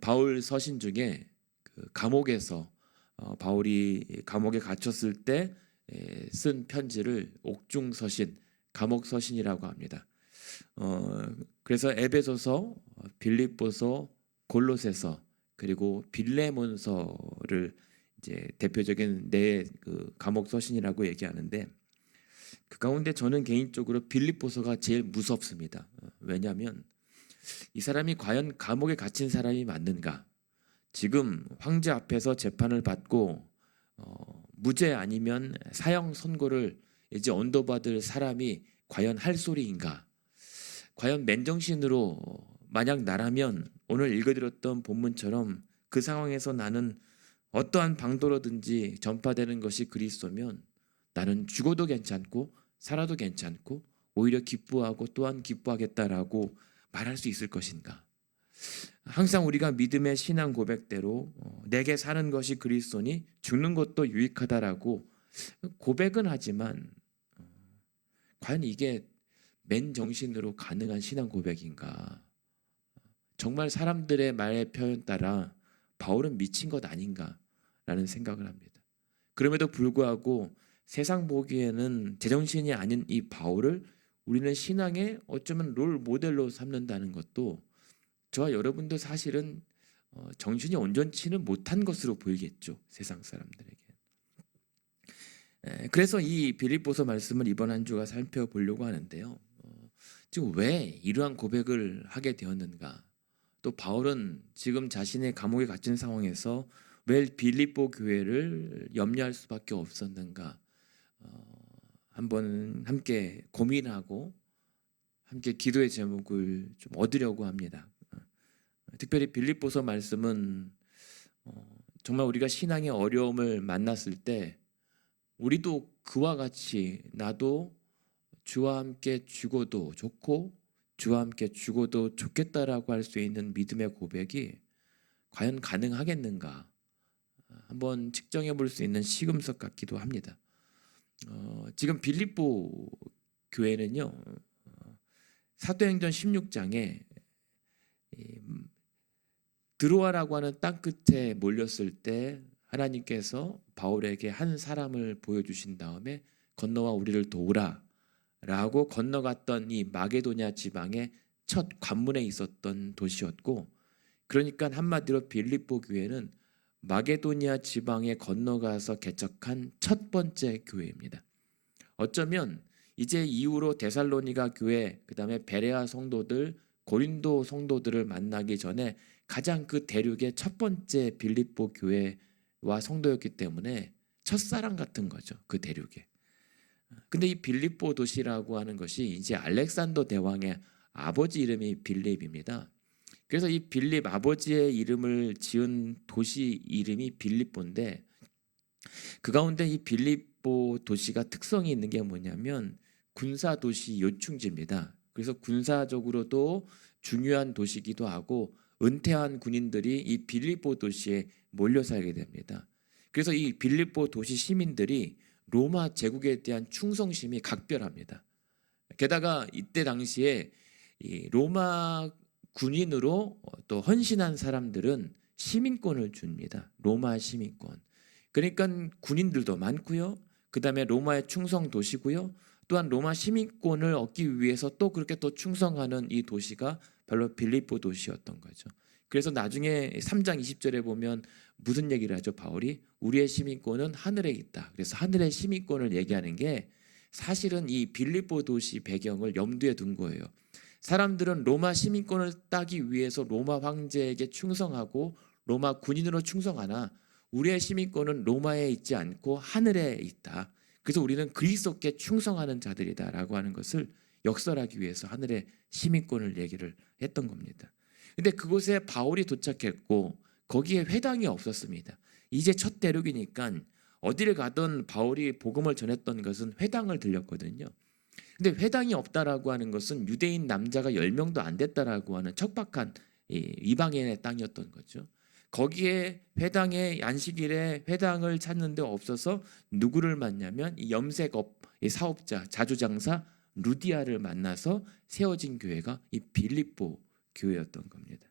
바울 서신 중에 그 감옥에서 바울이 감옥에 갇혔을 때 쓴 편지를 옥중 서신, 감옥 서신이라고 합니다. 그래서 에베소서, 빌립보서, 골로새서 그리고 빌레몬서를 이제 대표적인 네 그 감옥 서신이라고 얘기하는데 그 가운데 저는 개인적으로 빌립보서가 제일 무섭습니다. 왜냐하면 이 사람이 과연 감옥에 갇힌 사람이 맞는가? 지금 황제 앞에서 재판을 받고 무죄 아니면 사형 선고를 이제 언도받을 사람이 과연 할 소리인가? 과연 맨정신으로 만약 나라면 오늘 읽어드렸던 본문처럼 그 상황에서 나는 어떠한 방도로든지 전파되는 것이 그리스도면 나는 죽어도 괜찮고 살아도 괜찮고 오히려 기뻐하고 또한 기뻐하겠다라고 말할 수 있을 것인가? 항상 우리가 믿음의 신앙 고백대로 내게 사는 것이 그리스도니 죽는 것도 유익하다라고 고백은 하지만 과연 이게 맨정신으로 가능한 신앙 고백인가? 정말 사람들의 말의 표현 따라 바울은 미친 것 아닌가라는 생각을 합니다. 그럼에도 불구하고 세상 보기에는 제정신이 아닌 이 바울을 우리는 신앙의 어쩌면 롤 모델로 삼는다는 것도 저와 여러분도 사실은 정신이 온전치는 못한 것으로 보이겠죠. 세상 사람들에게. 그래서 이 빌립보서 말씀을 이번 한 주가 살펴보려고 하는데요. 지금 왜 이러한 고백을 하게 되었는가? 또 바울은 지금 자신의 감옥에 갇힌 상황에서 왜 빌립보 교회를 염려할 수밖에 없었는가? 한번 함께 고민하고 함께 기도의 제목을 좀 얻으려고 합니다. 특별히 빌립보서 말씀은 정말 우리가 신앙의 어려움을 만났을 때 우리도 그와 같이 나도 주와 함께 죽어도 좋고 주와 함께 죽어도 좋겠다라고 할 수 있는 믿음의 고백이 과연 가능하겠는가 한번 측정해 볼 수 있는 시금석 같기도 합니다. 지금 빌립보 교회는요 사도행전 16장에 드로아라고 하는 땅 끝에 몰렸을 때 하나님께서 바울에게 한 사람을 보여주신 다음에 건너와 우리를 도우라 라고 건너갔던 이 마게도냐 지방의 첫 관문에 있었던 도시였고, 그러니까 한마디로 빌립보 교회는 마게도냐 지방에 건너가서 개척한 첫 번째 교회입니다. 어쩌면 이제 이후로 데살로니가 교회, 그 다음에 베레아 성도들, 고린도 성도들을 만나기 전에 가장 그 대륙의 첫 번째 빌립보 교회와 성도였기 때문에 첫사랑 같은 거죠. 그 대륙에. 근데 이 빌립보 도시라고 하는 것이 이제 알렉산더 대왕의 아버지 이름이 빌립입니다. 그래서 이 빌립 아버지의 이름을 지은 도시 이름이 빌립보인데 그 가운데 이 빌립보 도시가 특성이 있는 게 뭐냐면 군사 도시 요충지입니다. 그래서 군사적으로도 중요한 도시이기도 하고 은퇴한 군인들이 이 빌립보 도시에 몰려 살게 됩니다. 그래서 이 빌립보 도시 시민들이 로마 제국에 대한 충성심이 각별합니다. 게다가 이때 당시에 이 로마 군인으로 또 헌신한 사람들은 시민권을 줍니다. 로마 시민권. 그러니까 군인들도 많고요. 그다음에 로마의 충성 도시고요. 또한 로마 시민권을 얻기 위해서 또 그렇게 또 충성하는 이 도시가 바로 빌립보 도시였던 거죠. 그래서 나중에 3장 20절에 보면 무슨 얘기를 하죠? 바울이 우리의 시민권은 하늘에 있다. 그래서 하늘의 시민권을 얘기하는 게 사실은 이 빌립보 도시 배경을 염두에 둔 거예요. 사람들은 로마 시민권을 따기 위해서 로마 황제에게 충성하고 로마 군인으로 충성하나 우리의 시민권은 로마에 있지 않고 하늘에 있다. 그래서 우리는 그리스도께 충성하는 자들이다라고 하는 것을 역설하기 위해서 하늘의 시민권을 얘기를 했던 겁니다. 근데 그곳에 바울이 도착했고 거기에 회당이 없었습니다. 이제 첫 대륙이니까 어디를 가든 바울이 복음을 전했던 것은 회당을 들렸거든요. 근데 회당이 없다라고 하는 것은 유대인 남자가 10명도 안 됐다라고 하는 척박한 이방인의 땅이었던 거죠. 거기에 회당에 안식일에 회당을 찾는데 없어서 누구를 만나면 이 염색업 사업자 자주장사 루디아를 만나서 세워진 교회가 이 빌립보 교회였던 겁니다.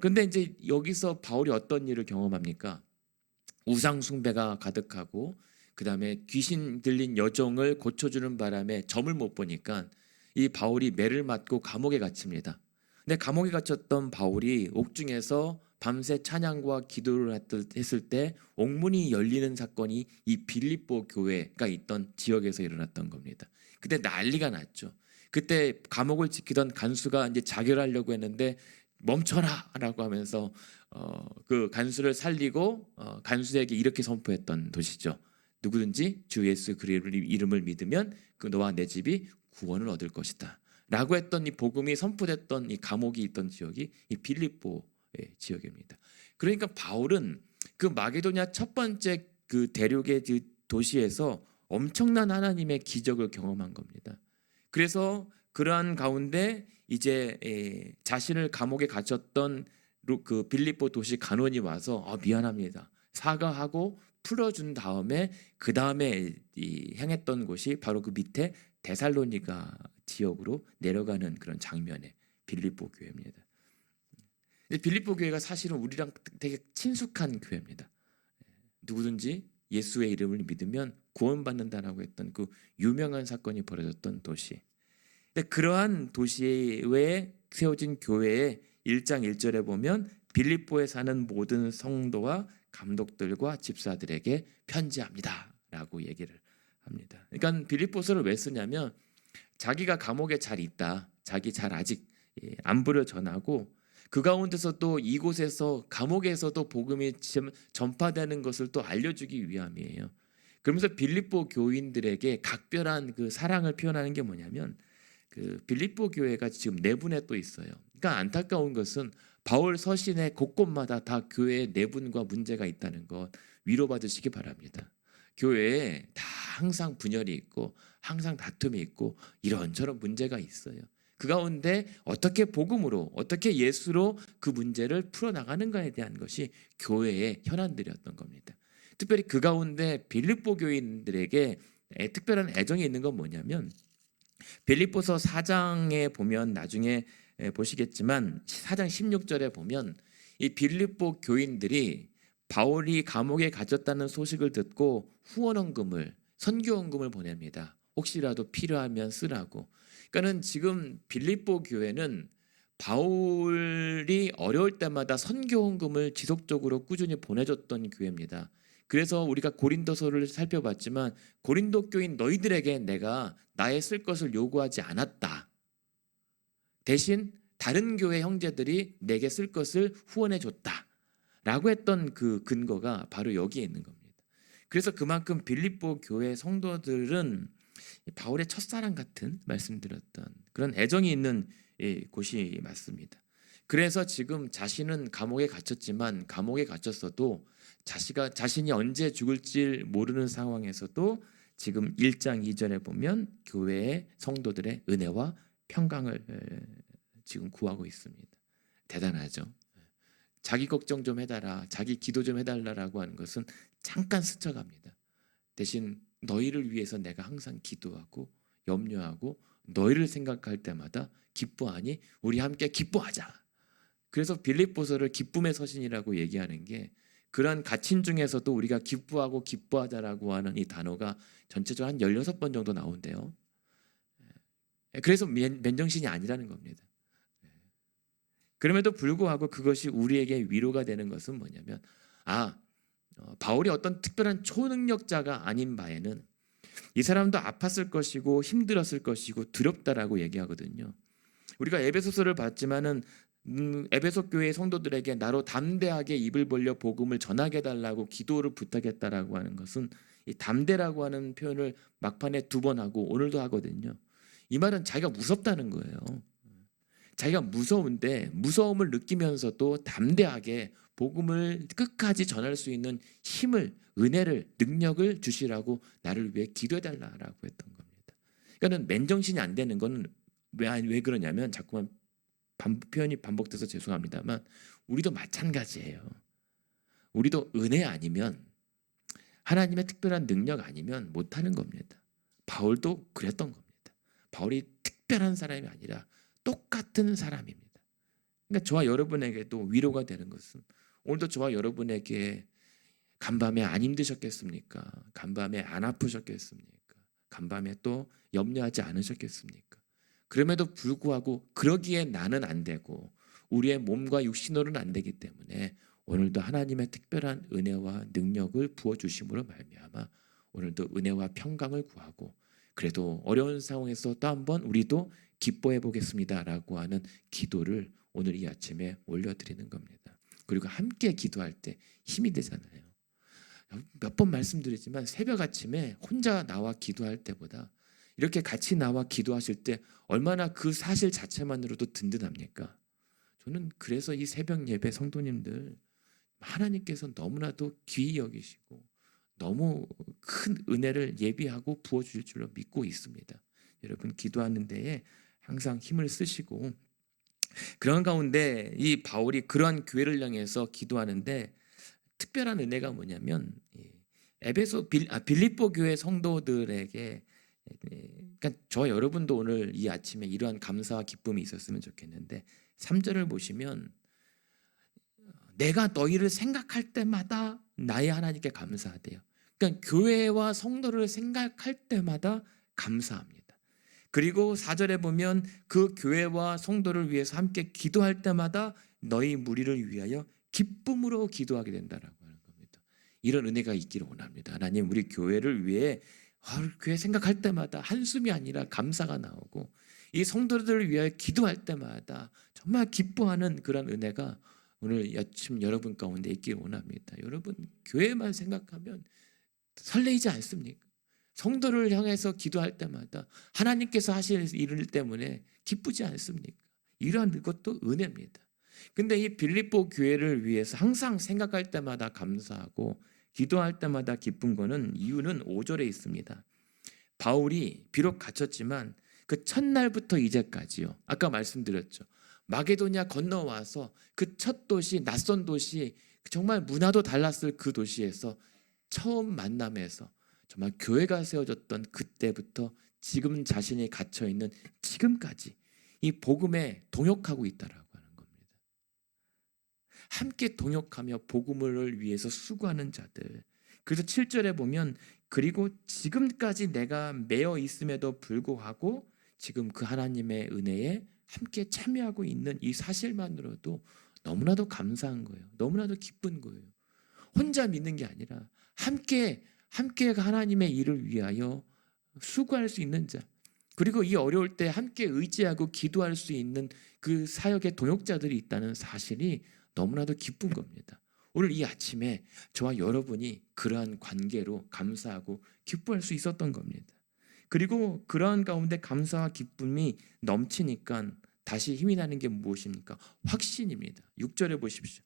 근데 이제 여기서 바울이 어떤 일을 경험합니까? 우상 숭배가 가득하고 그다음에 귀신 들린 여종을 고쳐주는 바람에 점을 못 보니까 이 바울이 매를 맞고 감옥에 갇힙니다. 근데 감옥에 갇혔던 바울이 옥중에서 밤새 찬양과 기도를 했을 때 옥문이 열리는 사건이 이 빌립보 교회가 있던 지역에서 일어났던 겁니다. 그때 난리가 났죠. 그때 감옥을 지키던 간수가 이제 자결하려고 했는데 멈춰라라고 하면서 그 간수를 살리고 간수에게 이렇게 선포했던 도시죠. 누구든지 주 예수 그리스도의 이름을 믿으면 그 너와 내 집이 구원을 얻을 것이다. 라고 했던 이 복음이 선포됐던 이 감옥이 있던 지역이 이 빌립보의 지역입니다. 그러니까 바울은 그 마게도냐 첫 번째 그 대륙의 그 도시에서 엄청난 하나님의 기적을 경험한 겁니다. 그래서 그러한 가운데 이제 자신을 감옥에 갇혔던 그 빌립보 도시 간원이 와서 미안합니다. 사과하고 풀어준 다음에 그 다음에 향했던 곳이 바로 그 밑에 데살로니가 지역으로 내려가는 그런 장면의 빌립보 교회입니다. 근데 빌립보 교회가 사실은 우리랑 되게 친숙한 교회입니다. 누구든지 예수의 이름을 믿으면 구원받는다라고 했던 그 유명한 사건이 벌어졌던 도시. 근데 그러한 도시에 세워진 교회의 1장 1절에 보면 빌립보에 사는 모든 성도와 감독들과 집사들에게 편지합니다 라고 얘기를 합니다. 그러니까 빌립보서를 왜 쓰냐면 자기가 감옥에 잘 있다, 자기 잘 아직 안부를 전하고 그 가운데서도 이곳에서 감옥에서도 복음이 전파되는 것을 또 알려주기 위함이에요. 그러면서 빌립보 교인들에게 각별한 그 사랑을 표현하는 게 뭐냐면 그 빌립보 교회가 지금 내분에 또 있어요. 그러니까 안타까운 것은 바울 서신의 곳곳마다 다 교회의 내분과 문제가 있다는 것 위로받으시기 바랍니다. 교회에 다 항상 분열이 있고 항상 다툼이 있고 이런저런 문제가 있어요. 그 가운데 어떻게 복음으로 어떻게 예수로 그 문제를 풀어나가는가에 대한 것이 교회의 현안들이었던 겁니다. 특별히 그 가운데 빌립보 교인들에게 특별한 애정이 있는 건 뭐냐면 빌립보서 4장에 보면 나중에 보시겠지만 4장 16절에 보면 이 빌립보 교인들이 바울이 감옥에 갇혔다는 소식을 듣고 후원헌금을 선교헌금을 보냅니다. 혹시라도 필요하면 쓰라고. 그러니까는 지금 빌립보 교회는 바울이 어려울 때마다 선교헌금을 지속적으로 꾸준히 보내줬던 교회입니다. 그래서 우리가 고린도서를 살펴봤지만 고린도 교인 너희들에게 내가 나의 쓸 것을 요구하지 않았다. 대신 다른 교회 형제들이 내게 쓸 것을 후원해 줬다. 라고 했던 그 근거가 바로 여기에 있는 겁니다. 그래서 그만큼 빌립보 교회 성도들은 바울의 첫사랑 같은 말씀드렸던 그런 애정이 있는 곳이 맞습니다. 그래서 지금 자신은 감옥에 갇혔지만 감옥에 갇혔어도 자신이 언제 죽을지 모르는 상황에서도 지금 1장 2절에 보면 교회의 성도들의 은혜와 평강을 지금 구하고 있습니다. 대단하죠. 자기 걱정 좀 해달라, 자기 기도 좀 해달라라고 하는 것은 잠깐 스쳐갑니다. 대신 너희를 위해서 내가 항상 기도하고 염려하고 너희를 생각할 때마다 기뻐하니 우리 함께 기뻐하자. 그래서 빌립보서를 기쁨의 서신이라고 얘기하는 게 그러한 갇힌 중에서도 우리가 기뻐하고 기뻐하자라고 하는 이 단어가 전체적으로 한 16번 정도 나온대요. 그래서 맨정신이 아니라는 겁니다. 그럼에도 불구하고 그것이 우리에게 위로가 되는 것은 뭐냐면 바울이 어떤 특별한 초능력자가 아닌 바에는 이 사람도 아팠을 것이고 힘들었을 것이고 두렵다라고 얘기하거든요. 우리가 에베소서를 봤지만은 에베소 교회 성도들에게 나로 담대하게 입을 벌려 복음을 전하게 달라고 기도를 부탁했다라고 하는 것은 이 담대라고 하는 표현을 막판에 2번 하고 오늘도 하거든요. 이 말은 자기가 무섭다는 거예요. 자기가 무서운데 무서움을 느끼면서도 담대하게 복음을 끝까지 전할 수 있는 힘을, 은혜를, 능력을 주시라고 나를 위해 기도해달라고 했던 겁니다. 그러니까 맨정신이 안 되는 건 왜 그러냐면 자꾸만 표현이 반복돼서 죄송합니다만 우리도 마찬가지예요. 우리도 은혜 아니면 하나님의 특별한 능력 아니면 못하는 겁니다. 바울도 그랬던 겁니다. 바울이 특별한 사람이 아니라 똑같은 사람입니다. 그러니까 저와 여러분에게도 위로가 되는 것은 오늘도 저와 여러분에게 간밤에 안 힘드셨겠습니까? 간밤에 안 아프셨겠습니까? 간밤에 또 염려하지 않으셨겠습니까? 그럼에도 불구하고 그러기에 나는 안 되고 우리의 몸과 육신으로는 안 되기 때문에 오늘도 하나님의 특별한 은혜와 능력을 부어주심으로 말미암아 오늘도 은혜와 평강을 구하고 그래도 어려운 상황에서 또 한번 우리도 기뻐해 보겠습니다라고 하는 기도를 오늘 이 아침에 올려드리는 겁니다. 그리고 함께 기도할 때 힘이 되잖아요. 몇 번 말씀드리지만 새벽 아침에 혼자 나와 기도할 때보다 이렇게 같이 나와 기도하실 때 얼마나 그 사실 자체만으로도 든든합니까? 저는 그래서 이 새벽 예배 성도님들 하나님께서 너무나도 귀히 여기시고 너무 큰 은혜를 예비하고 부어주실 줄로 믿고 있습니다. 여러분 기도하는 데에 항상 힘을 쓰시고 그런 가운데 이 바울이 그러한 교회를 향해서 기도하는데 특별한 은혜가 뭐냐면 빌립보 교회 성도들에게 그러니까 저 여러분도 오늘 이 아침에 이러한 감사와 기쁨이 있었으면 좋겠는데 3절을 보시면 내가 너희를 생각할 때마다 나의 하나님께 감사하대요. 그러니까 교회와 성도를 생각할 때마다 감사합니다. 그리고 4절에 보면 그 교회와 성도를 위해서 함께 기도할 때마다 너희 무리를 위하여 기쁨으로 기도하게 된다라고 하는 겁니다. 이런 은혜가 있기를 원합니다. 하나님 우리 교회를 위해 교회 생각할 때마다 한숨이 아니라 감사가 나오고 이 성도들을 위하여 기도할 때마다 정말 기뻐하는 그런 은혜가 오늘 아침 여러분 가운데 있기를 원합니다. 여러분 교회만 생각하면 설레이지 않습니까? 성도를 향해서 기도할 때마다 하나님께서 하실 일 때문에 기쁘지 않습니까? 이러한 것도 은혜입니다. 근데 이 빌립보 교회를 위해서 항상 생각할 때마다 감사하고 기도할 때마다 기쁜 거는 이유는 5절에 있습니다. 바울이 비록 갇혔지만 그 첫날부터 이제까지요. 아까 말씀드렸죠. 마게도냐 건너와서 그 첫 도시, 낯선 도시, 정말 문화도 달랐을 그 도시에서 처음 만남에서 정말 교회가 세워졌던 그때부터 지금 자신이 갇혀 있는 지금까지 이 복음에 동역하고 있다라고 하는 겁니다. 함께 동역하며 복음을 위해서 수고하는 자들. 그래서 7절에 보면 그리고 지금까지 내가 매여 있음에도 불구하고 지금 그 하나님의 은혜에 함께 참여하고 있는 이 사실만으로도 너무나도 감사한 거예요. 너무나도 기쁜 거예요. 혼자 믿는 게 아니라 함께 하나님의 일을 위하여 수고할 수 있는 자, 그리고 이 어려울 때 함께 의지하고 기도할 수 있는 그 사역의 동역자들이 있다는 사실이 너무나도 기쁜 겁니다. 오늘 이 아침에 저와 여러분이 그러한 관계로 감사하고 기뻐할 수 있었던 겁니다. 그리고 그러한 가운데 감사와 기쁨이 넘치니까 다시 힘이 나는 게 무엇입니까? 확신입니다. 6절에 보십시오.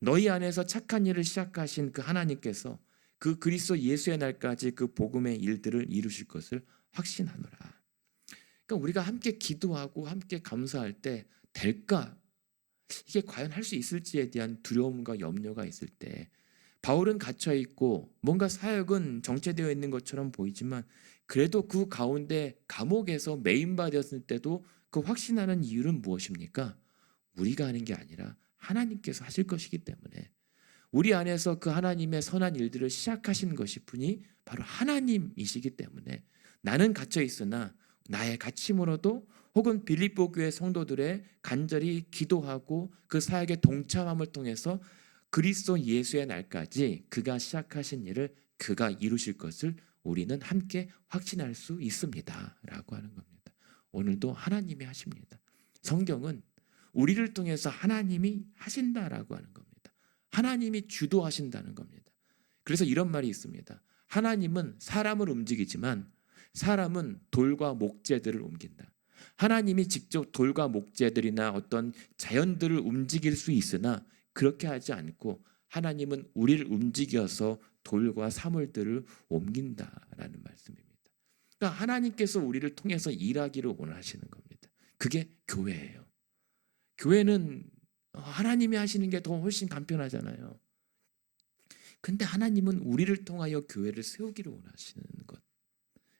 너희 안에서 착한 일을 시작하신 그 하나님께서 그 그리스도 예수의 날까지 그 복음의 일들을 이루실 것을 확신하노라. 그러니까 우리가 함께 기도하고 함께 감사할 때 될까? 이게 과연 할 수 있을지에 대한 두려움과 염려가 있을 때 바울은 갇혀 있고 뭔가 사역은 정체되어 있는 것처럼 보이지만 그래도 그 가운데 감옥에서 매인받았을 때도 그 확신하는 이유는 무엇입니까? 우리가 하는 게 아니라 하나님께서 하실 것이기 때문에 우리 안에서 그 하나님의 선한 일들을 시작하신 것이 분이 바로 하나님이시기 때문에 나는 갇혀 있으나 나의 갇힘으로도 혹은 빌립보 교회 성도들의 간절히 기도하고 그 사역의 동참함을 통해서 그리스도 예수의 날까지 그가 시작하신 일을 그가 이루실 것을 우리는 함께 확신할 수 있습니다. 라고 하는 겁니다. 오늘도 하나님이 하십니다. 성경은 우리를 통해서 하나님이 하신다라고 하는 겁니다. 하나님이 주도하신다는 겁니다. 그래서 이런 말이 있습니다. 하나님은 사람을 움직이지만 사람은 돌과 목재들을 옮긴다. 하나님이 직접 돌과 목재들이나 어떤 자연들을 움직일 수 있으나 그렇게 하지 않고 하나님은 우리를 움직여서 돌과 사물들을 옮긴다라는 말씀입니다. 그러니까 하나님께서 우리를 통해서 일하기를 원하시는 겁니다. 그게 교회예요. 교회는 하나님이 하시는 게 더 훨씬 간편하잖아요. 근데 하나님은 우리를 통하여 교회를 세우기를 원하시는 것.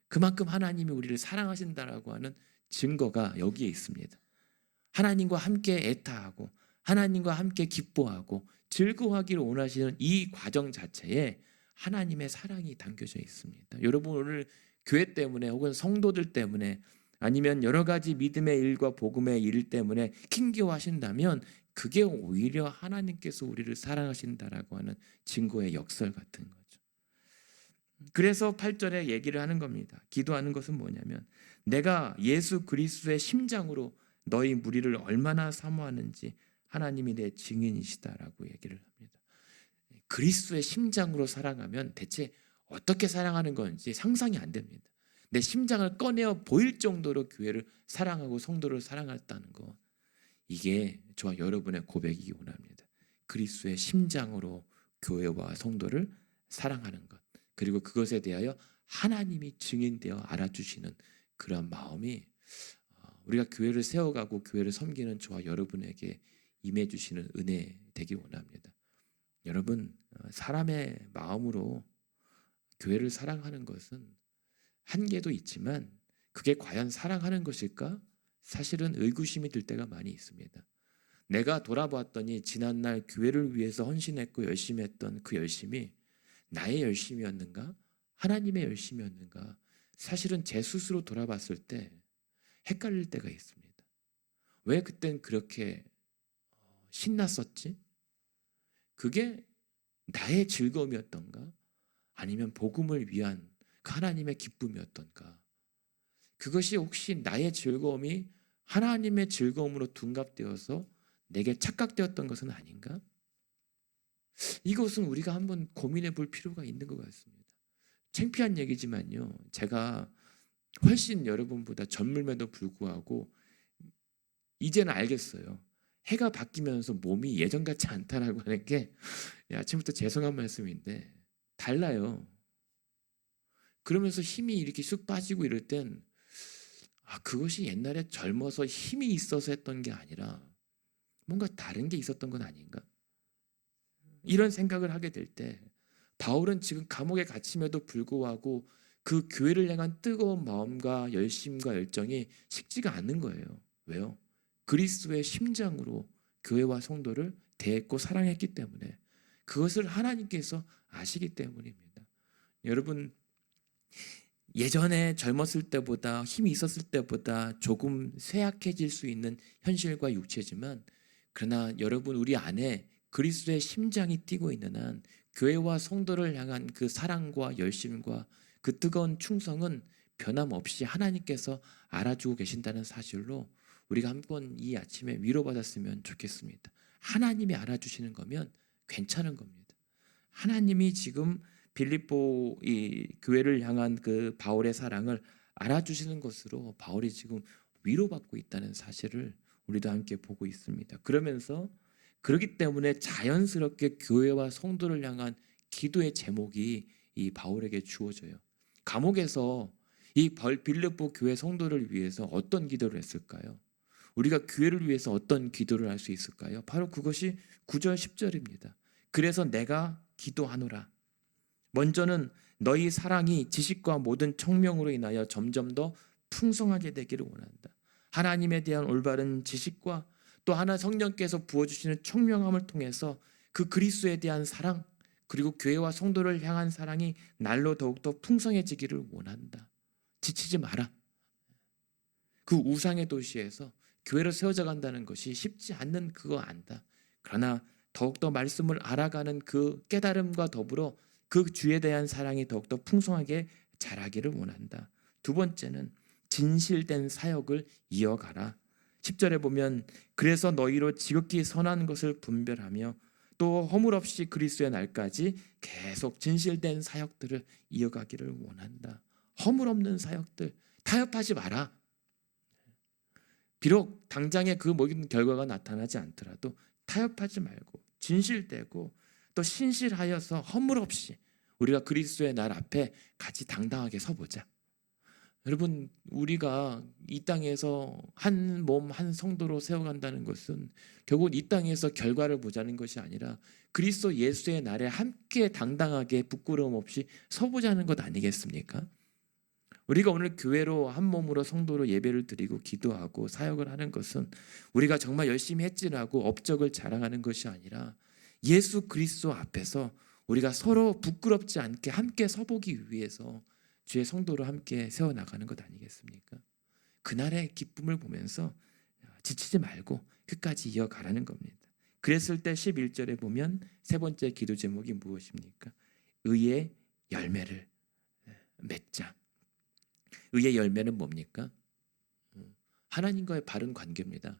그만큼 하나님이 우리를 사랑하신다라고 하는 증거가 여기에 있습니다. 하나님과 함께 애타하고 하나님과 함께 기뻐하고 즐거워하기를 원하시는 이 과정 자체에 하나님의 사랑이 담겨져 있습니다. 여러분 오늘 교회 때문에 혹은 성도들 때문에 아니면 여러 가지 믿음의 일과 복음의 일 때문에 힘겨워하신다면 그게 오히려 하나님께서 우리를 사랑하신다라고 하는 증거의 역설 같은 거죠. 그래서 8절에 얘기를 하는 겁니다. 기도하는 것은 뭐냐면 내가 예수 그리스도의 심장으로 너희 무리를 얼마나 사모하는지 하나님이 내 증인이시다라고 얘기를 합니다. 그리스도의 심장으로 사랑하면 대체 어떻게 사랑하는 건지 상상이 안 됩니다. 내 심장을 꺼내어 보일 정도로 교회를 사랑하고 성도를 사랑했다는 것, 이게 저와 여러분의 고백이기 원합니다. 그리스도의 심장으로 교회와 성도를 사랑하는 것, 그리고 그것에 대하여 하나님이 증인되어 알아주시는 그런 마음이 우리가 교회를 세워가고 교회를 섬기는 저와 여러분에게 임해 주시는 은혜 되기 원합니다. 여러분 사람의 마음으로 교회를 사랑하는 것은 한계도 있지만 그게 과연 사랑하는 것일까? 사실은 의구심이 들 때가 많이 있습니다. 내가 돌아보았더니 지난날 교회를 위해서 헌신했고 열심히 했던 그 열심이 나의 열심이었는가? 하나님의 열심이었는가? 사실은 제 스스로 돌아봤을 때 헷갈릴 때가 있습니다. 왜 그땐 그렇게 신났었지? 그게 나의 즐거움이었던가? 아니면 복음을 위한 그 하나님의 기쁨이었던가? 그것이 혹시 나의 즐거움이 하나님의 즐거움으로 둔갑되어서 내게 착각되었던 것은 아닌가? 이것은 우리가 한번 고민해 볼 필요가 있는 것 같습니다. 창피한 얘기지만요, 제가 훨씬 여러분보다 젊음에도 불구하고 이제는 알겠어요. 해가 바뀌면서 몸이 예전 같지 않다라고 하는 게 아침부터 죄송한 말씀인데 달라요. 그러면서 힘이 이렇게 쑥 빠지고 이럴 땐 그것이 옛날에 젊어서 힘이 있어서 했던 게 아니라 뭔가 다른 게 있었던 건 아닌가? 이런 생각을 하게 될 때 바울은 지금 감옥에 갇힘에도 불구하고 그 교회를 향한 뜨거운 마음과 열심과 열정이 식지가 않는 거예요. 왜요? 그리스도의 심장으로 교회와 성도를 대했고 사랑했기 때문에, 그것을 하나님께서 아시기 때문입니다. 여러분 예전에 젊었을 때보다 힘이 있었을 때보다 조금 쇠약해질 수 있는 현실과 육체지만, 그러나 여러분 우리 안에 그리스도의 심장이 뛰고 있는 한 교회와 성도를 향한 그 사랑과 열심과 그 뜨거운 충성은 변함없이 하나님께서 알아주고 계신다는 사실로 우리가 한번 이 아침에 위로받았으면 좋겠습니다. 하나님이 알아주시는 거면 괜찮은 겁니다. 하나님이 지금 빌립보 이 교회를 향한 그 바울의 사랑을 알아주시는 것으로 바울이 지금 위로받고 있다는 사실을 우리도 함께 보고 있습니다. 그러면서 그렇기 때문에 자연스럽게 교회와 성도를 향한 기도의 제목이 이 바울에게 주어져요. 감옥에서 이 빌립보 교회 성도를 위해서 어떤 기도를 했을까요? 우리가 교회를 위해서 어떤 기도를 할 수 있을까요? 바로 그것이 9절 10절입니다. 그래서 내가 기도하노라. 먼저는 너희 사랑이 지식과 모든 청명으로 인하여 점점 더 풍성하게 되기를 원한다. 하나님에 대한 올바른 지식과 또 하나 성령께서 부어주시는 청명함을 통해서 그 그리스도에 대한 사랑, 그리고 교회와 성도를 향한 사랑이 날로 더욱더 풍성해지기를 원한다. 지치지 마라. 그 우상의 도시에서 교회로 세워져 간다는 것이 쉽지 않는 그거 안다. 그러나 더욱더 말씀을 알아가는 그 깨달음과 더불어 그 주에 대한 사랑이 더욱더 풍성하게 자라기를 원한다. 두 번째는 진실된 사역을 이어가라. 10절에 보면 그래서 너희로 지극히 선한 것을 분별하며 또 허물 없이 그리스도의 날까지 계속 진실된 사역들을 이어가기를 원한다. 허물 없는 사역들, 타협하지 마라. 비록 당장에 그 모든 결과가 나타나지 않더라도 타협하지 말고 진실되고 또 신실하여서 허물 없이 우리가 그리스도의 날 앞에 같이 당당하게 서보자. 여러분 우리가 이 땅에서 한 몸 한 성도로 세워간다는 것은 결국 이 땅에서 결과를 보자는 것이 아니라 그리스도 예수의 날에 함께 당당하게 부끄러움 없이 서보자는 것 아니겠습니까? 우리가 오늘 교회로 한 몸으로 성도로 예배를 드리고 기도하고 사역을 하는 것은 우리가 정말 열심히 했지라고 업적을 자랑하는 것이 아니라 예수 그리스도 앞에서 우리가 서로 부끄럽지 않게 함께 서보기 위해서 주의 성도를 함께 세워나가는 것 아니겠습니까? 그날의 기쁨을 보면서 지치지 말고 끝까지 이어가라는 겁니다. 그랬을 때 11절에 보면 세 번째 기도 제목이 무엇입니까? 의의 열매를 맺자. 의의 열매는 뭡니까? 하나님과의 바른 관계입니다.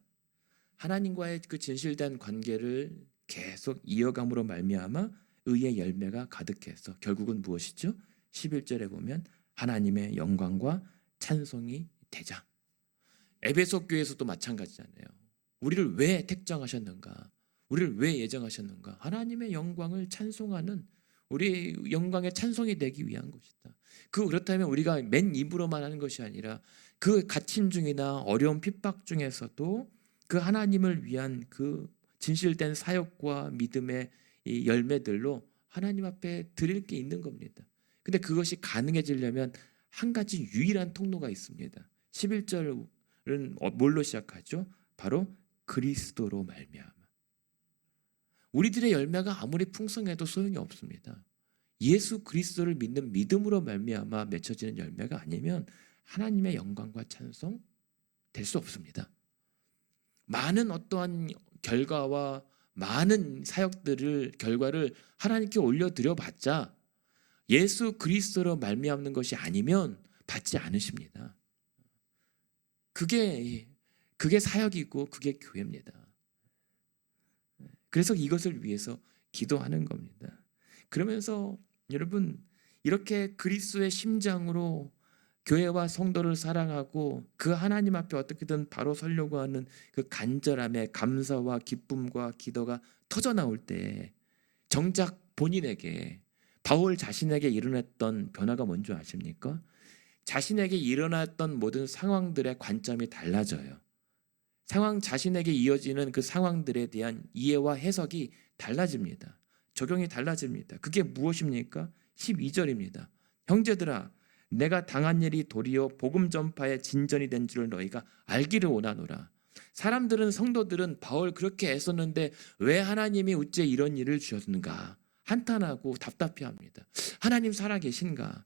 하나님과의 그 진실된 관계를 계속 이어감으로 말미암아 의의 열매가 가득해서 결국은 무엇이죠? 11절에 보면 하나님의 영광과 찬송이 되자. 에베소 교회에서도 마찬가지잖아요. 우리를 왜 택정하셨는가? 우리를 왜 예정하셨는가? 하나님의 영광을 찬송하는 우리 영광의 찬송이 되기 위한 것이다. 그렇다면 우리가 맨 입으로만 하는 것이 아니라 그 갇힘 중이나 어려운 핍박 중에서도 그 하나님을 위한 그 진실된 사역과 믿음의 이 열매들로 하나님 앞에 드릴 게 있는 겁니다. 근데 그것이 가능해지려면 한 가지 유일한 통로가 있습니다. 11절은 뭘로 시작하죠? 바로 그리스도로 말미암아. 우리들의 열매가 아무리 풍성해도 소용이 없습니다. 예수 그리스도를 믿는 믿음으로 말미암아 맺혀지는 열매가 아니면 하나님의 영광과 찬송 될 수 없습니다. 많은 어떠한 결과와 많은 결과를 하나님께 올려드려 봤자 예수 그리스도로 말미암는 것이 아니면 받지 않으십니다. 그게 사역이고 그게 교회입니다. 그래서 이것을 위해서 기도하는 겁니다. 그러면서 여러분 이렇게 그리스도의 심장으로 교회와 성도를 사랑하고 그 하나님 앞에 어떻게든 바로 서려고 하는 그 간절함의 감사와 기쁨과 기도가 터져나올 때 정작 본인에게 바울 자신에게 일어났던 변화가 뭔지 아십니까? 자신에게 일어났던 모든 상황들의 관점이 달라져요. 자신에게 이어지는 그 상황들에 대한 이해와 해석이 달라집니다. 적용이 달라집니다. 그게 무엇입니까? 12절입니다. 형제들아 내가 당한 일이 도리어 복음 전파의 진전이 된 줄을 너희가 알기를 원하노라. 사람들은 성도들은 바울 그렇게 애썼는데 왜 하나님이 어째 이런 일을 주셨는가 한탄하고 답답해합니다. 하나님 살아계신가?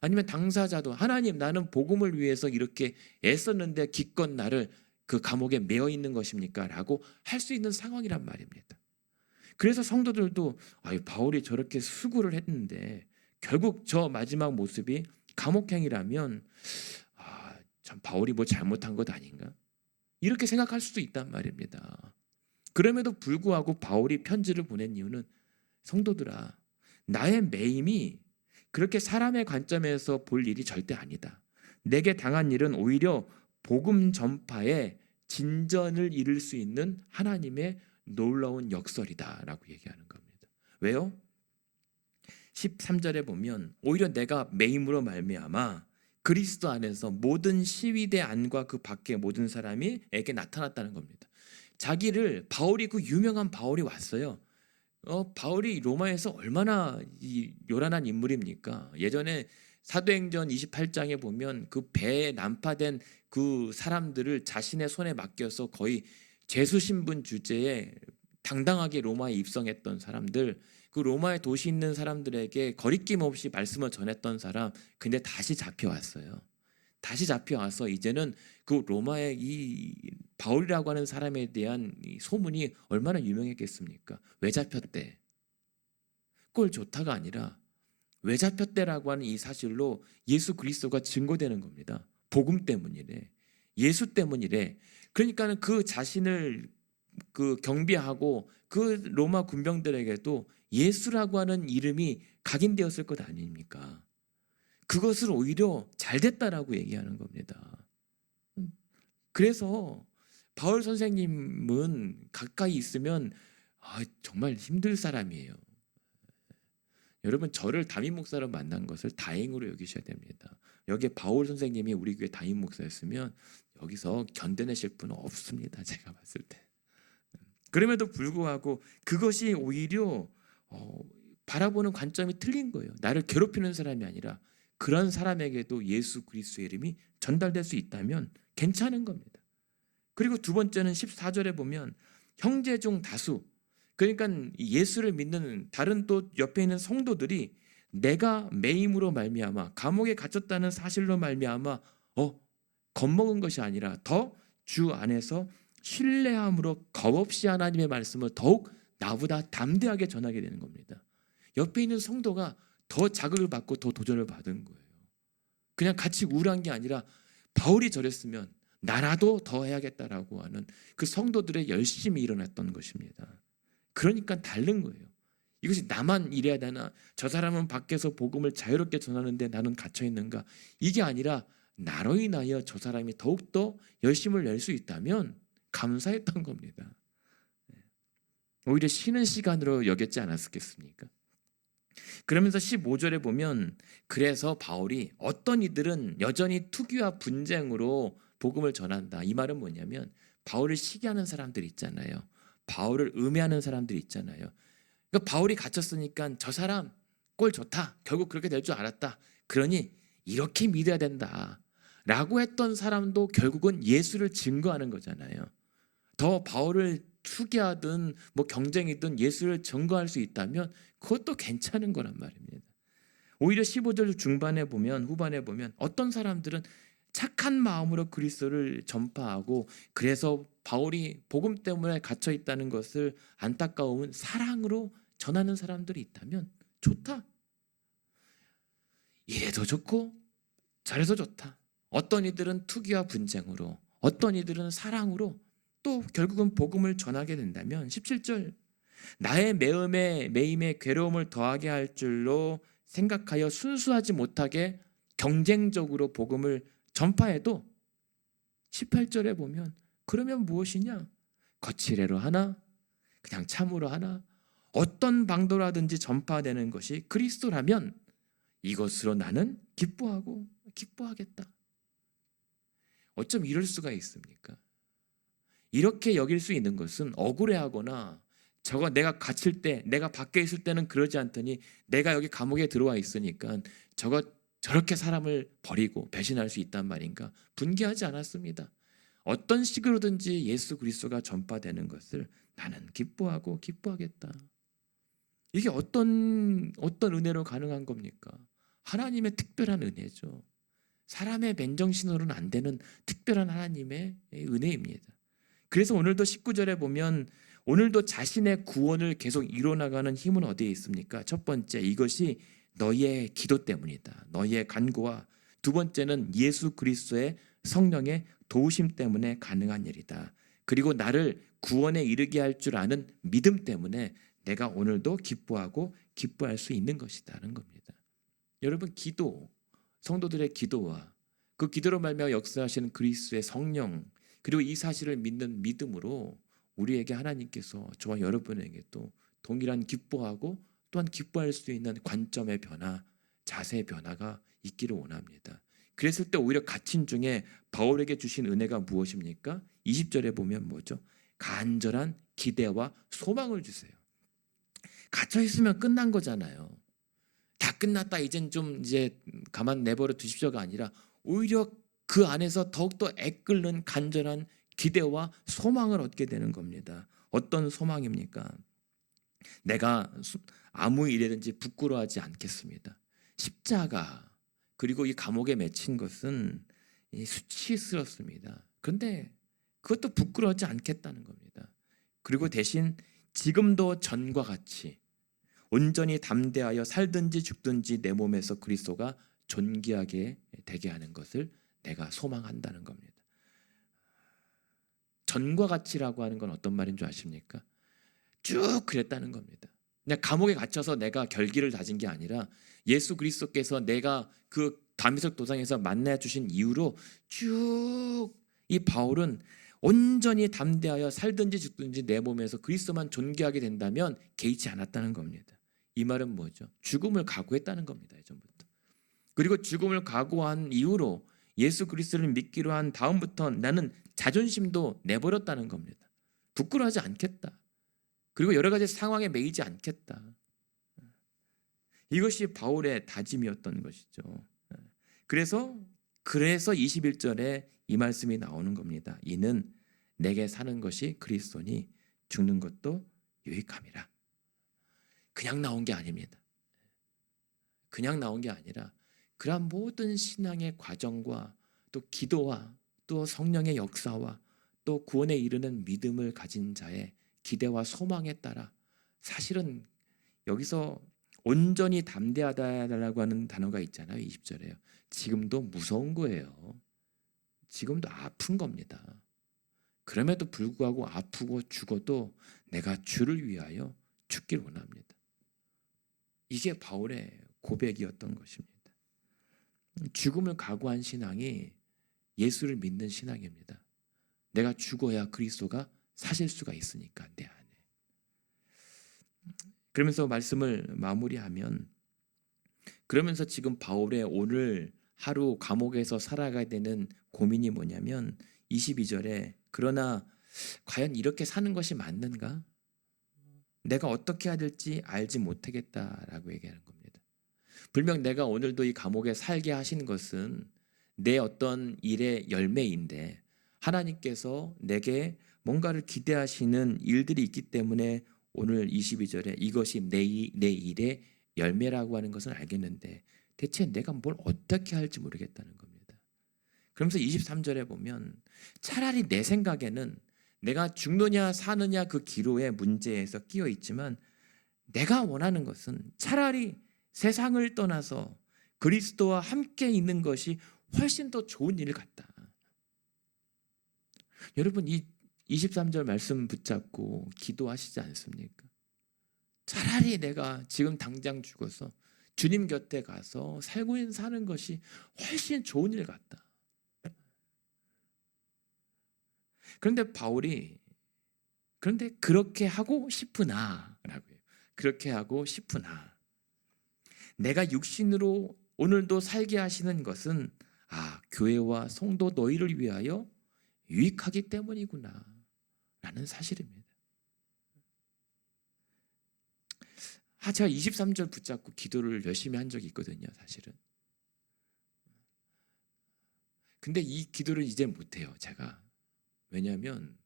아니면 당사자도 하나님 나는 복음을 위해서 이렇게 애썼는데 기껏 나를 그 감옥에 매어 있는 것입니까? 라고 할 수 있는 상황이란 말입니다. 그래서 성도들도 바울이 저렇게 수고를 했는데 결국 저 마지막 모습이 감옥행이라면 참 바울이 뭐 잘못한 것 아닌가? 이렇게 생각할 수도 있단 말입니다. 그럼에도 불구하고 바울이 편지를 보낸 이유는 성도들아 나의 매임이 그렇게 사람의 관점에서 볼 일이 절대 아니다. 내게 당한 일은 오히려 복음 전파에 진전을 이룰 수 있는 하나님의 놀라운 역설이다라고 얘기하는 겁니다. 왜요? 13절에 보면 오히려 내가 매임으로 말미암아 그리스도 안에서 모든 시위대 안과 그 밖의 모든 사람에게 나타났다는 겁니다. 자기를 바울이 그 유명한 바울이 왔어요. 바울이 로마에서 얼마나 요란한 인물입니까? 예전에 사도행전 28장에 보면 그 배에 난파된 그 사람들을 자신의 손에 맡겨서 거의 죄수 신분 주제에 당당하게 로마에 입성했던 사람들, 그 로마의 도시 있는 사람들에게 거리낌 없이 말씀을 전했던 사람, 근데 다시 잡혀왔어요. 다시 잡혀와서 이제는 그 로마의 이 바울이라고 하는 사람에 대한 이 소문이 얼마나 유명했겠습니까? 왜 잡혔대? 꼴 좋다가 아니라 왜 잡혔대라고 하는 이 사실로 예수 그리스도가 증거되는 겁니다. 복음 때문이래. 예수 때문이래. 그러니까는 그 자신을 그 경비하고 그 로마 군병들에게도 예수라고 하는 이름이 각인되었을 것 아닙니까? 그것을 오히려 잘 됐다라고 얘기하는 겁니다. 그래서 바울 선생님은 가까이 있으면 정말 힘들 사람이에요. 여러분 저를 담임 목사로 만난 것을 다행으로 여기셔야 됩니다. 여기에 바울 선생님이 우리 교회 담임 목사였으면 여기서 견뎌내실 분은 없습니다. 제가 봤을 때. 그럼에도 불구하고 그것이 오히려 바라보는 관점이 틀린 거예요. 나를 괴롭히는 사람이 아니라 그런 사람에게도 예수 그리스도의 이름이 전달될 수 있다면 괜찮은 겁니다. 그리고 두 번째는 14절에 보면 형제 중 다수, 그러니까 예수를 믿는 다른 또 옆에 있는 성도들이 내가 매임으로 말미암아 감옥에 갇혔다는 사실로 말미암아 겁먹은 것이 아니라 더 주 안에서 신뢰함으로 겁없이 하나님의 말씀을 더욱 나보다 담대하게 전하게 되는 겁니다. 옆에 있는 성도가 더 자극을 받고 더 도전을 받은 거예요. 그냥 같이 우울한 게 아니라 바울이 저랬으면 나라도 더 해야겠다라고 하는 그 성도들의 열심이 일어났던 것입니다. 그러니까 다른 거예요. 이것이 나만 이래야 되나? 저 사람은 밖에서 복음을 자유롭게 전하는데 나는 갇혀 있는가? 이게 아니라 나로 인하여 저 사람이 더욱더 열심을 낼 수 있다면 감사했던 겁니다. 오히려 쉬는 시간으로 여겼지 않았겠습니까? 그러면서 15절에 보면 그래서 바울이 어떤 이들은 여전히 투기와 분쟁으로 복음을 전한다. 이 말은 뭐냐면 바울을 시기하는 사람들 있잖아요. 바울을 음해하는 사람들 있잖아요. 그러니까 바울이 갇혔으니까 저 사람 꼴 좋다. 결국 그렇게 될 줄 알았다. 그러니 이렇게 믿어야 된다. 라고 했던 사람도 결국은 예수를 증거하는 거잖아요. 더 바울을 투기하든 뭐 경쟁이든 예수를 증거할 수 있다면 그것도 괜찮은 거란 말입니다. 오히려 15절 중반에 보면 후반에 보면 어떤 사람들은 착한 마음으로 그리스도를 전파하고 그래서 바울이 복음 때문에 갇혀 있다는 것을 안타까움은 사랑으로 전하는 사람들이 있다면 좋다. 이래도 좋고 저래도 좋다. 어떤 이들은 투기와 분쟁으로 어떤 이들은 사랑으로 또 결국은 복음을 전하게 된다면 17절 나의 매임에 괴로움을 더하게 할 줄로 생각하여 순수하지 못하게 경쟁적으로 복음을 전파해도 18절에 보면 그러면 무엇이냐? 거칠애로 하나? 그냥 참으로 하나? 어떤 방도라든지 전파되는 것이 그리스도라면 이것으로 나는 기뻐하고 기뻐하겠다. 어쩜 이럴 수가 있습니까? 이렇게 여길 수 있는 것은 억울해하거나 저거 내가 갇힐 때 내가 밖에 있을 때는 그러지 않더니 내가 여기 감옥에 들어와 있으니까 저거 저렇게 사람을 버리고 배신할 수 있단 말인가? 분개하지 않았습니다. 어떤 식으로든지 예수 그리스도가 전파되는 것을 나는 기뻐하고 기뻐하겠다. 이게 어떤 은혜로 가능한 겁니까? 하나님의 특별한 은혜죠. 사람의 맨정신으로는 안 되는 특별한 하나님의 은혜입니다. 그래서 오늘도 19절에 보면 오늘도 자신의 구원을 계속 이뤄나가는 힘은 어디에 있습니까? 첫 번째, 이것이 너희의 기도 때문이다. 너희의 간구와 두 번째는 예수 그리스도의 성령의 도우심 때문에 가능한 일이다. 그리고 나를 구원에 이르게 할 줄 아는 믿음 때문에 내가 오늘도 기뻐하고 기뻐할 수 있는 것이다는 겁니다. 여러분, 기도, 성도들의 기도와 그 기도로 말미암아 역사하시는 그리스도의 성령 그리고 이 사실을 믿는 믿음으로 우리에게 하나님께서 저와 여러분에게 또 동일한 기뻐하고 또한 기뻐할 수 있는 관점의 변화, 자세의 변화가 있기를 원합니다. 그랬을 때 오히려 갇힌 중에 바울에게 주신 은혜가 무엇입니까? 20절에 보면 뭐죠? 간절한 기대와 소망을 주세요. 갇혀 있으면 끝난 거잖아요. 다 끝났다. 이젠 좀 이제 가만 내버려 두십시오가 아니라 오히려 그 안에서 더욱더 애끓는 간절한 기대와 소망을 얻게 되는 겁니다. 어떤 소망입니까? 내가 아무 일이든지 부끄러워하지 않겠습니다. 십자가 그리고 이 감옥에 맺힌 것은 수치스럽습니다. 그런데 그것도 부끄러워하지 않겠다는 겁니다. 그리고 대신 지금도 전과 같이 온전히 담대하여 살든지 죽든지 내 몸에서 그리스도가 존귀하게 되게 하는 것을 내가 소망한다는 겁니다. 전과 같이라고 하는 건 어떤 말인 줄 아십니까? 쭉 그랬다는 겁니다. 그냥 감옥에 갇혀서 내가 결기를 다진 게 아니라 예수 그리스도께서 내가 그 다메섹 도상에서 만나 주신 이후로 쭉 이 바울은 온전히 담대하여 살든지 죽든지 내 몸에서 그리스도만 존귀하게 된다면 개의치 않았다는 겁니다. 이 말은 뭐죠? 죽음을 각오했다는 겁니다. 예전부터. 그리고 죽음을 각오한 이후로 예수 그리스도를 믿기로 한 다음부터 나는 자존심도 내버렸다는 겁니다. 부끄러워하지 않겠다. 그리고 여러 가지 상황에 매이지 않겠다. 이것이 바울의 다짐이었던 것이죠. 그래서 21절에 이 말씀이 나오는 겁니다. 이는 내게 사는 것이 그리스도니 죽는 것도 유익함이라. 그냥 나온 게 아닙니다. 그냥 나온 게 아니라 그러한 모든 신앙의 과정과 또 기도와 또 성령의 역사와 또 구원에 이르는 믿음을 가진 자의 기대와 소망에 따라 사실은 여기서 온전히 담대하다라고 하는 단어가 있잖아요. 20절에요. 지금도 무서운 거예요. 지금도 아픈 겁니다. 그럼에도 불구하고 아프고 죽어도 내가 주를 위하여 죽길 원합니다. 이게 바울의 고백이었던 것입니다. 죽음을 각오한 신앙이 예수를 믿는 신앙입니다. 내가 죽어야 그리스도가 사실 수가 있으니까 내 안에. 그러면서 말씀을 마무리하면, 그러면서 지금 바울의 오늘 하루 감옥에서 살아가야 되는 고민이 뭐냐면 22절에 그러나 과연 이렇게 사는 것이 맞는가? 내가 어떻게 해야 될지 알지 못하겠다라고 얘기하는 겁니다. 분명 내가 오늘도 이 감옥에 살게 하신 것은 내 어떤 일의 열매인데 하나님께서 내게 뭔가를 기대하시는 일들이 있기 때문에 오늘 22절에 이것이 내 일의 열매라고 하는 것은 알겠는데 대체 내가 뭘 어떻게 할지 모르겠다는 겁니다. 그러면서 23절에 보면 차라리 내 생각에는 내가 죽느냐 사느냐 그 기로의 문제에서 끼어 있지만 내가 원하는 것은 차라리 세상을 떠나서 그리스도와 함께 있는 것이 훨씬 더 좋은 일 같다. 여러분 이 23절 말씀 붙잡고 기도하시지 않습니까? 차라리 내가 지금 당장 죽어서 주님 곁에 가서 살고 있는 사는 것이 훨씬 좋은 일 같다. 그런데 바울이 그렇게 하고 싶으나 라고요. 그렇게 하고 싶으나 내가 육신으로 오늘도 살게 하시는 것은 교회와 성도 너희를 위하여 유익하기 때문이구나 라는 사실입니다. 제가 23절 붙잡고 기도를 열심히 한 적이 있거든요, 사실은. 근데 이 기도를 이제 못해요, 제가. 왜냐하면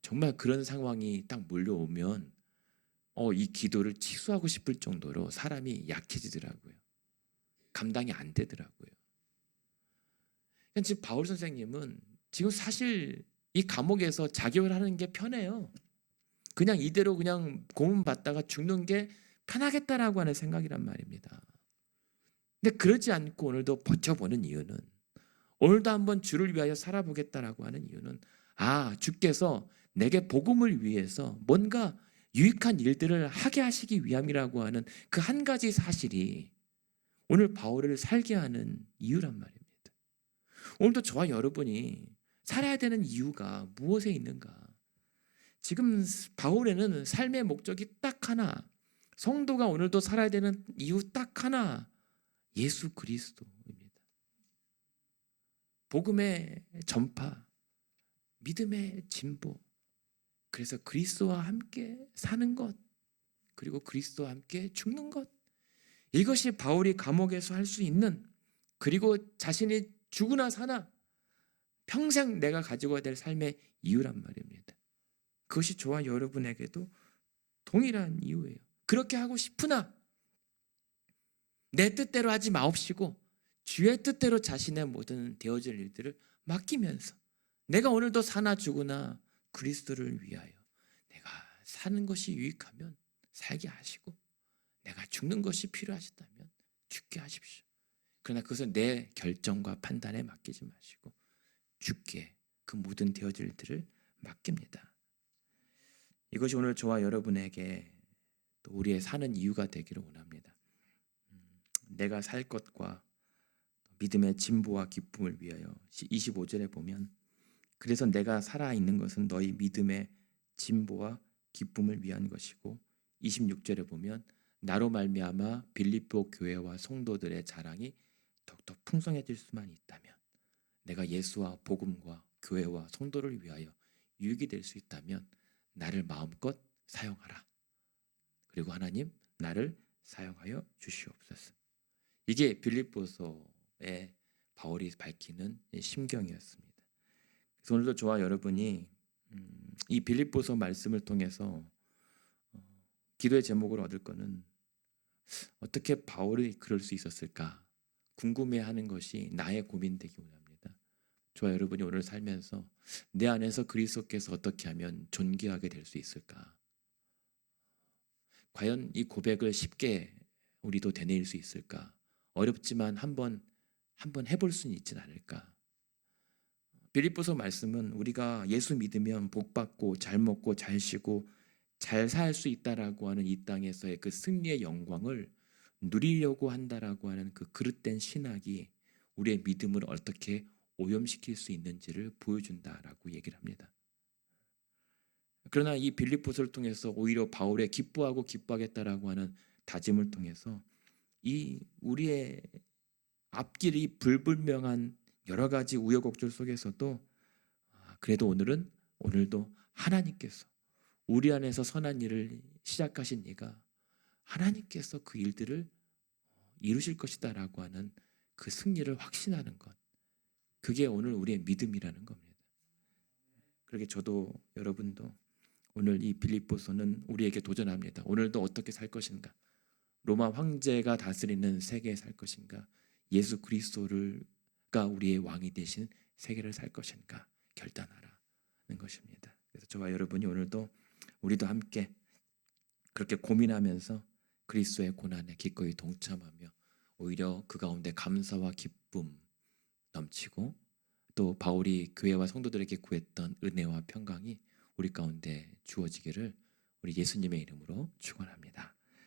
정말 그런 상황이 딱 몰려오면 이 기도를 취소하고 싶을 정도로 사람이 약해지더라고요. 감당이 안 되더라고요. 지금 바울 선생님은 지금 사실 이 감옥에서 자결을 하는 게 편해요. 그냥 이대로 그냥 고문받다가 죽는 게 편하겠다라고 하는 생각이란 말입니다. 근데 그러지 않고 오늘도 버텨보는 이유는, 오늘도 한번 주를 위하여 살아보겠다라고 하는 이유는 주께서 내게 복음을 위해서 뭔가 유익한 일들을 하게 하시기 위함이라고 하는 그 한 가지 사실이 오늘 바울을 살게 하는 이유란 말입니다. 오늘도 저와 여러분이 살아야 되는 이유가 무엇에 있는가? 지금 바울에는 삶의 목적이 딱 하나, 성도가 오늘도 살아야 되는 이유 딱 하나, 예수 그리스도입니다. 복음의 전파, 믿음의 진보, 그래서 그리스도와 함께 사는 것, 그리고 그리스도와 함께 죽는 것, 이것이 바울이 감옥에서 할 수 있는, 그리고 자신이 죽으나 사나 평생 내가 가지고 될 삶의 이유란 말입니다. 그것이 저와 여러분에게도 동일한 이유예요. 그렇게 하고 싶으나 내 뜻대로 하지 마옵시고 주의 뜻대로 자신의 모든 되어질 일들을 맡기면서 내가 오늘도 사나 죽으나 그리스도를 위하여 내가 사는 것이 유익하면 살게 하시고 내가 죽는 것이 필요하시다면 죽게 하십시오. 그러나 그것은 내 결정과 판단에 맡기지 마시고 주께 그 모든 되어질 일들을 맡깁니다. 이것이 오늘 저와 여러분에게 또 우리의 사는 이유가 되기를 원합니다. 내가 살 것과 믿음의 진보와 기쁨을 위하여 25절에 보면 그래서 내가 살아있는 것은 너희 믿음의 진보와 기쁨을 위한 것이고 26절에 보면 나로 말미암아 빌립보 교회와 성도들의 자랑이 더욱더 풍성해질 수만 있다면 내가 예수와 복음과 교회와 성도를 위하여 유익이 될 수 있다면 나를 마음껏 사용하라. 그리고 하나님 나를 사용하여 주시옵소서. 이게 빌립보서의 바울이 밝히는 심경이었습니다. 그래서 오늘도 저와 여러분이 이 빌립보서 말씀을 통해서 기도의 제목을 얻을 거는 어떻게 바울이 그럴 수 있었을까 궁금해하는 것이 나의 고민되기 원합니다. 저와 여러분이 오늘 살면서 내 안에서 그리스도께서 어떻게 하면 존귀하게 될 수 있을까? 과연 이 고백을 쉽게 우리도 되뇌일 수 있을까? 어렵지만 한번 해볼 수는 있진 않을까? 빌립보서 말씀은 우리가 예수 믿으면 복 받고 잘 먹고 잘 쉬고 잘 살 수 있다라고 하는 이 땅에서의 그 승리의 영광을 누리려고 한다라고 하는 그 그릇된 신학이 우리의 믿음을 어떻게 오염시킬 수 있는지를 보여준다라고 얘기를 합니다. 그러나 이 빌립보서를 통해서 오히려 바울의 기뻐하고 기뻐하겠다라고 하는 다짐을 통해서 이 우리의 앞길이 불분명한 여러 가지 우여곡절 속에서도 그래도 오늘도 하나님께서 우리 안에서 선한 일을 시작하신 이가 하나님께서 그 일들을 이루실 것이다라고 하는 그 승리를 확신하는 것, 그게 오늘 우리의 믿음이라는 겁니다. 그렇게 저도 여러분도 오늘 이 빌립보서는 우리에게 도전합니다. 오늘도 어떻게 살 것인가? 로마 황제가 다스리는 세계에 살 것인가? 예수 그리스도가 우리의 왕이 되신 세계를 살 것인가? 결단하라는 것입니다. 그래서 저와 여러분이 오늘도 우리도 함께 그렇게 고민하면서 그리스도의 고난에 기꺼이 동참하며 오히려 그 가운데 감사와 기쁨 넘치고 또 바울이 교회와 성도들에게 구했던 은혜와 평강이 우리 가운데 주어지기를 우리 예수님의 이름으로 축원합니다.